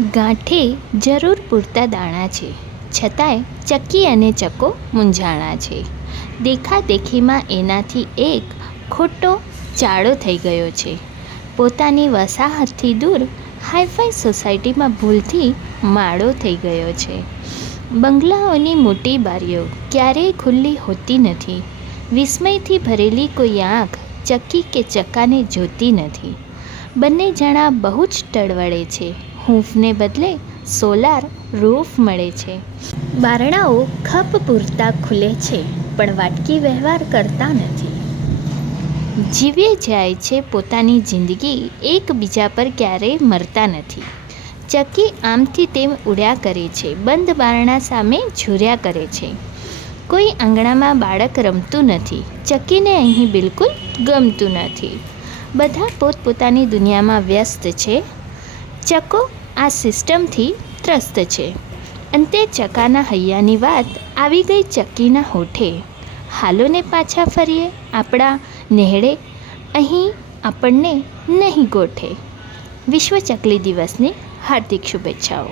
ગાંઠે જરૂર પૂરતા દાણા છે, છતાંય ચક્કી અને ચક્કો મૂંઝાણા છે. દેખાદેખીમાં એનાથી એક ખોટો ચાળો થઈ ગયો છે. પોતાની વસાહતથી દૂર હાઈફાઈ સોસાયટીમાં ભૂલથી માળો થઈ ગયો છે. બંગલાઓની મોટી બારીઓ ક્યારેય ખુલ્લી હોતી નથી. વિસ્મયથી ભરેલી કોઈ આંખ ચક્કી કે ચક્કાને જોતી નથી. બંને જણા બહુ જ ટળવળે છે. હૂંફને બદલે સોલાર રૂફ મળે છે. બારણાઓ ખપ પૂરતા ખુલે છે, પણ વાટકી વ્યવહાર કરતા નથી. જીવે જાય છે પોતાની જિંદગી, એકબીજા પર ક્યારેય મરતા નથી. ચક્કી આમથી તેમ ઉડ્યા કરે છે, બંધ બારણા સામે ઝૂર્યા કરે છે. કોઈ આંગણામાં બાળક રમતું નથી. ચક્કીને અહીં બિલકુલ ગમતું નથી. બધા પોતપોતાની દુનિયામાં વ્યસ્ત છે. ચક્કો આ સિસ્ટમથી ત્રસ્ત છે. અંતે ચક્કાના હૈયાની વાત આવી ગઈ ચક્કીના હોઠે. હાલોને પાછા ફરીએ આપણા નેહડે, અહીં આપણને નહીં ગોઠે. વિશ્વ ચકલી દિવસની હાર્દિક શુભેચ્છાઓ.